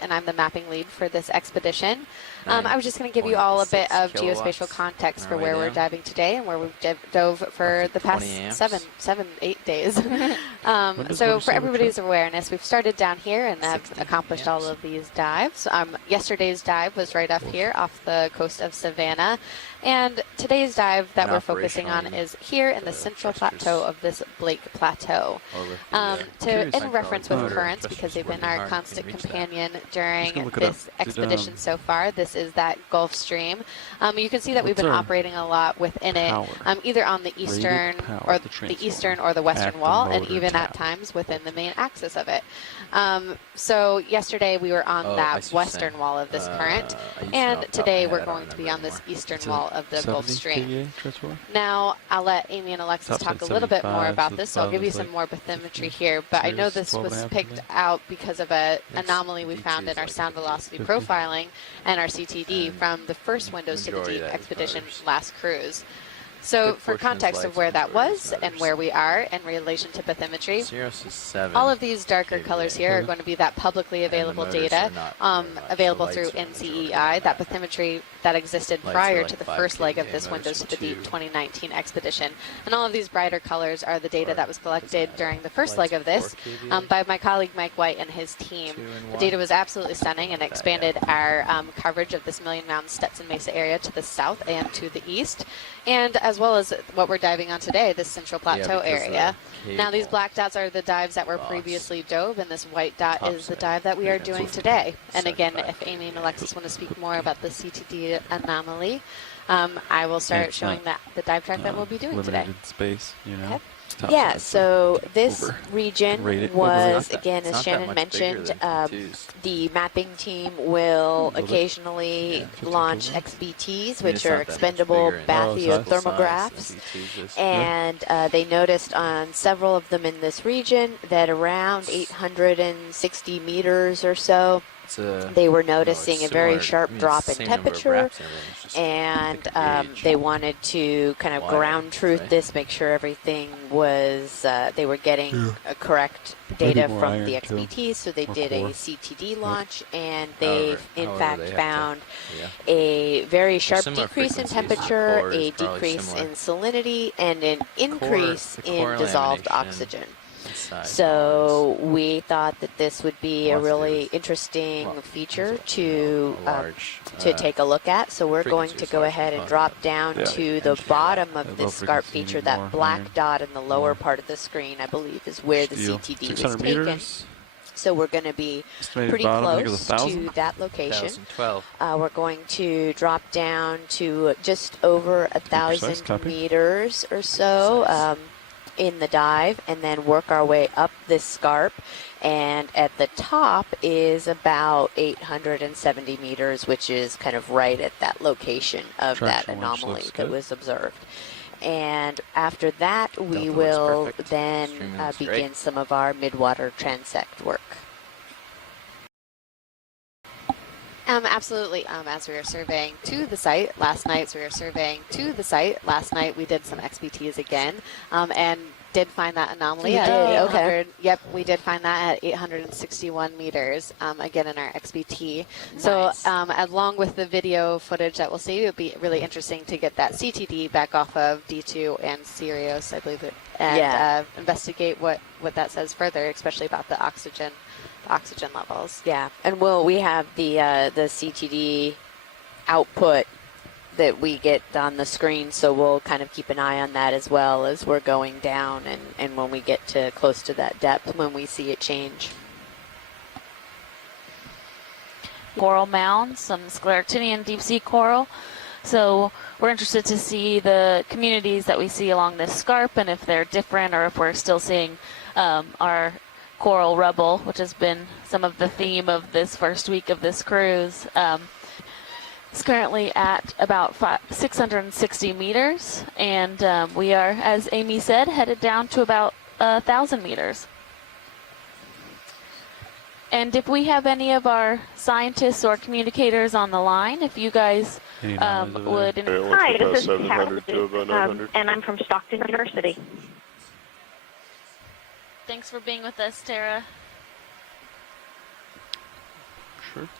and I'm the mapping lead for this expedition. I was just going to give you all a bit of geospatial context for where we're diving today and where we've dove for the past 8 days. So for everybody's awareness, we've started down here and have accomplished all of these dives. Yesterday's dive was right up here off the coast of Savannah. And today's dive that we're focusing on is here in the central plateau of this Blake Plateau. In reference with currents, because they've been our constant companion during this expedition so far, this is that Gulf Stream. You can see that we've been operating a lot within it, either on the eastern or the western wall, and even at times within the main axis of it. So yesterday we were on that western wall of this current, and today we're going to be on this eastern wall of the Gulf Stream. Now, I'll let Amy and Alexis talk a little bit more about this, so I'll give you some more bathymetry here, but I know this was picked out because of an anomaly we found in our sound velocity profiling and our CTD from the first Windows to the Deep expedition last cruise. So for context of where that was and where we are in relation to bathymetry, all of these darker colors here are going to be that publicly available data available through NCEI, that bathymetry that existed prior to the first leg of this Windows to the Deep 2019 expedition. And all of these brighter colors are the data that was collected during the first leg of this by my colleague Mike White and his team. The data was absolutely stunning and expanded our coverage of this Million Mound Stetson Mesa area to the south and to the east, and as well as what we're diving on today, this Central Plateau area. Now these black dots are the dives that were previously dove, and this white dot is the dive that we are doing today. And again, if Amy and Alexis want to speak more about the CTD anomaly, I will start showing the dive track that we'll be doing today. Space, you know. Okay. Yeah, so this region was, again, as Shannon mentioned, the mapping team will occasionally launch XBTs, which are expendable bathyothermographs, and they noticed on several of them in this region that around 860 meters or so, they were noticing a very sharp drop in temperature, and they wanted to kind of ground truth this, make sure everything was, they were getting correct data from the XBT, so they did a CTD launch, and they in fact found a very sharp decrease in temperature, a decrease in salinity, and an increase in dissolved oxygen. So we thought that this would be a really interesting feature to take a look at. So we're going to go ahead and drop down to the bottom of this Scarp feature. That black dot in the lower part of the screen, I believe, is where the CTD was taken. So we're going to be pretty close to that location. We're going to drop down to just over 1,000 meters or so in the dive, and then work our way up this Scarp, and at the top is about 870 meters, which is kind of right at that location of that anomaly that was observed. And after that, we will then begin some of our midwater transect work. Absolutely. As we were surveying to the site last night, we did some XBTs again, and did find that anomaly at 800. Yep, we did find that at 861 meters, again in our XBT. So along with the video footage that we'll see, it would be really interesting to get that CTD back off of D2 and Sirius, I believe, and investigate what that says further, especially about the oxygen levels. Yeah, and we have the CTD output that we get on the screen, so we'll kind of keep an eye on that as well as we're going down, and when we get to close to that depth, when we see it change. Coral mounds, some scleractinian deep sea coral. So we're interested to see the communities that we see along this Scarp, and if they're different or if we're still seeing our coral rubble, which has been some of the theme of this first week of this cruise. It's currently at about 660 meters, and we are, as Amy said, headed down to about 1,000 meters. And if we have any of our scientists or communicators on the line, if you guys would... Hi, this is Tara, and I'm from Stockton University. Thanks for being with us, Tara. Sure.